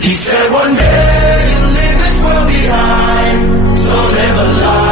He said one day you'll leave this world behind, so live a life